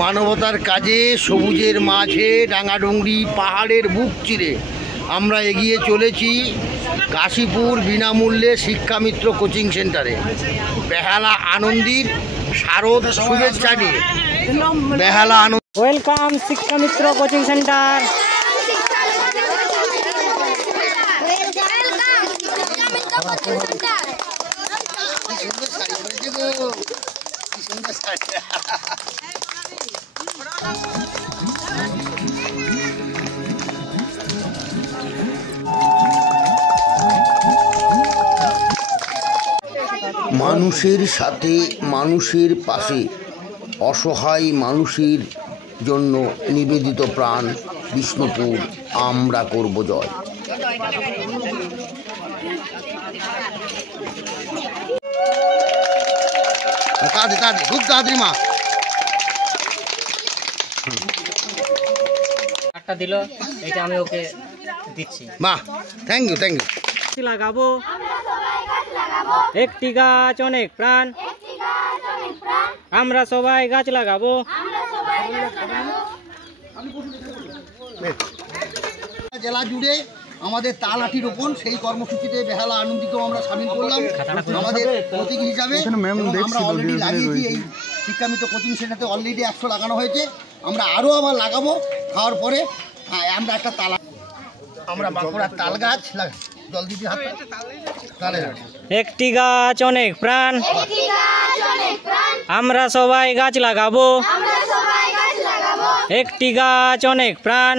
মানবতার কাজে সবুজের মাঝে ডাঙাডুংরি পাহাড়ের বুক চিরে আমরা এগিয়ে চলেছি কাশীপুর বিনামূল্যে শিক্ষামিত্র কোচিং সেন্টারে। বেহালা আনন্দীর শারদ শুভেচ্ছা নিয়ে বেহালা আনন্দ। Welcome Shikshamitra coaching centre. মানুষের সাথে মানুষের পাশে অসহায় মানুষের জন্য নিবেদিত প্রাণ বিষ্ণুপুর আমরা করব জয়। খুব তাড়াতাড়ি মা একটা দিল, এটা আমি ওকে দিচ্ছি। মা থ্যাংক ইউ থ্যাংক ইউ। লাগাবো একটি গাছ অনেক প্রাণ, আমরা সবাই গাছ লাগাবো। জেলা জুড়ে আমাদের তালহাটি রোপণ সেই কর্মসূচিতে বেহালা আনন্দীকেও আমরা সামিল করলাম আমাদের প্রতীক হিসাবে। আমরা অলরেডি লাগিয়েছি এই শিক্ষামিত্র কোচিং সেন্টারে, অলরেডি 100 লাগানো হয়েছে। আমরা আরও আবার লাগাবো। খাওয়ার পরে আমরা একটা তাল, আমরা বাঁকুড়ার তাল গাছ জল দিতে হাত একটি গাছ অনেক প্রাণ, আমরা সবাই গাছ লাগাবো। একটি গাছ অনেক প্রাণ।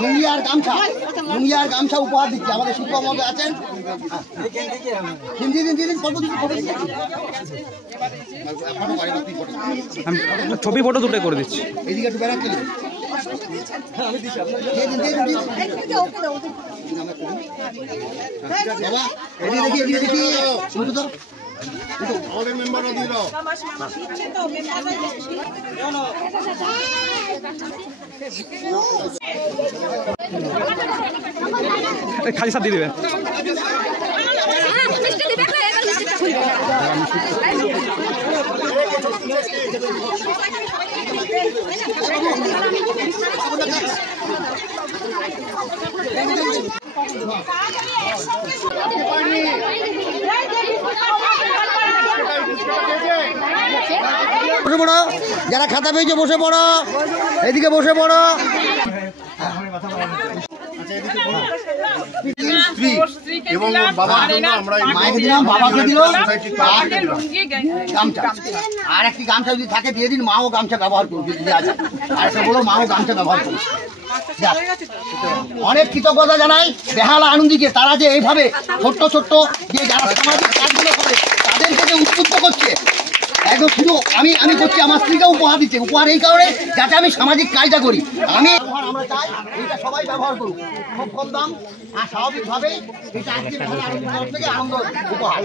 লুঙ্গি আর গামছা উপহার দিচ্ছি। আমাদের শিক্ষক মহোদয় আছেন, ছবি ফটো দুটোই করে দিচ্ছি। এদিকে একটু বেড়াচ্ছিল আমাদের মেম্বারও দিয়ে দাও। খালি সাথ দিয়ে দেবে। বসে পড়ো, যারা খাতা পেয়েছে বসে পড়ো, এদিকে বসে পড়ো। এবং বাবার জন্য আমরা মাইকে দিলাম, বাবাকে দিল গামছা, আর একটি গামছা যদি থাকে দিয়ে দিন। মাও গামছা ব্যবহার করুন যদি দেওয়া যায়, আর একটা বলো মাও গামছা ব্যবহার করুন। অনেক কৃতজ্ঞতা জানাই বেহালা আনন্দীকে, তারা যে এইভাবে ছোট্ট ছোট্ট যে যারা সামাজিক কাজগুলো করে তাদেরকে যে উদ্বুদ্ধ করছে। একদম শুধু আমি করছি, আমার স্ত্রীকে উপহার দিচ্ছে। উপহার এই কারণে যাতে আমি সামাজিক কাজটা করি। আমরা চাই এটা সবাই ব্যবহার করুক, খুব কম দাম আর স্বাভাবিকভাবে। এটা আজকে থেকে আনন্দ উপহার।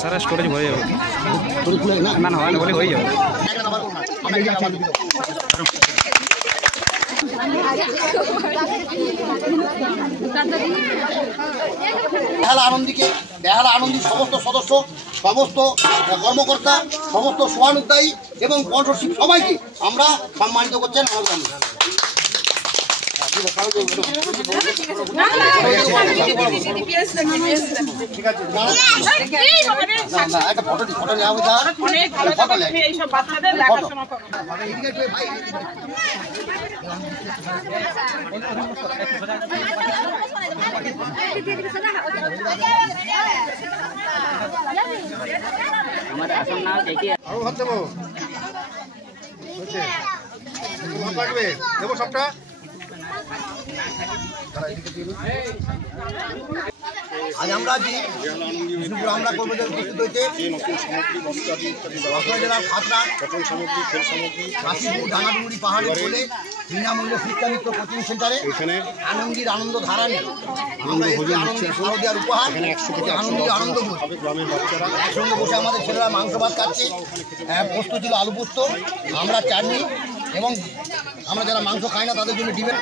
সারা স্টোরেজ হয়ে যাবে, না না হয় না বলে হয়ে যাবে। বেহালা আনন্দী সমস্ত সদস্য, সমস্ত কর্মকর্তা, সমস্ত সহানুদ্দায়ী এবং স্পন্সরশিপ সবাইকে আমরা সম্মানিত করছেন। একটা ফটো আমাদের আসল নাম দেখি আরো ভাত দেবো, লাগবে দেবো সবটা। আজ আমরা আছি বিষ্ণুপুর আমরা কর্মচারী উপস্থিত হয়েছে বাঁকুড়া জেলার খাতড়া কাশীপুর ডাঙাডুগুড়ি পাহাড়ি বলে বিনামূল্যে শিক্ষামিত্র কোচিং সেন্টারে আনন্দীর আনন্দ ধারা নিয়ে আমরা এসেছি আনন্দের শারদীয়ার উপহার আনন্দীর আনন্দ একসঙ্গে বসে আমাদের ছেলেরা মাংস ভাত খাচ্ছে, পোস্ত ছিল আলু পোস্ত, আমরা চাটনি এবং আমরা যারা মাংস খাই না তাদের জন্য ডিমের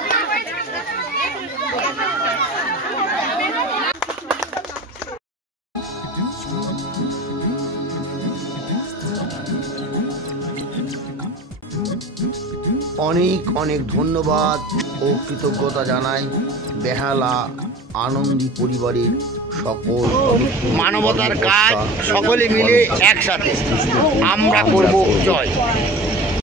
অনেক অনেক ধন্যবাদ ও কৃতজ্ঞতা জানাই বেহালা আনন্দী পরিবারের সকল মানবতার কাজ সকলে মিলে একসাথে আমরা করব জয়।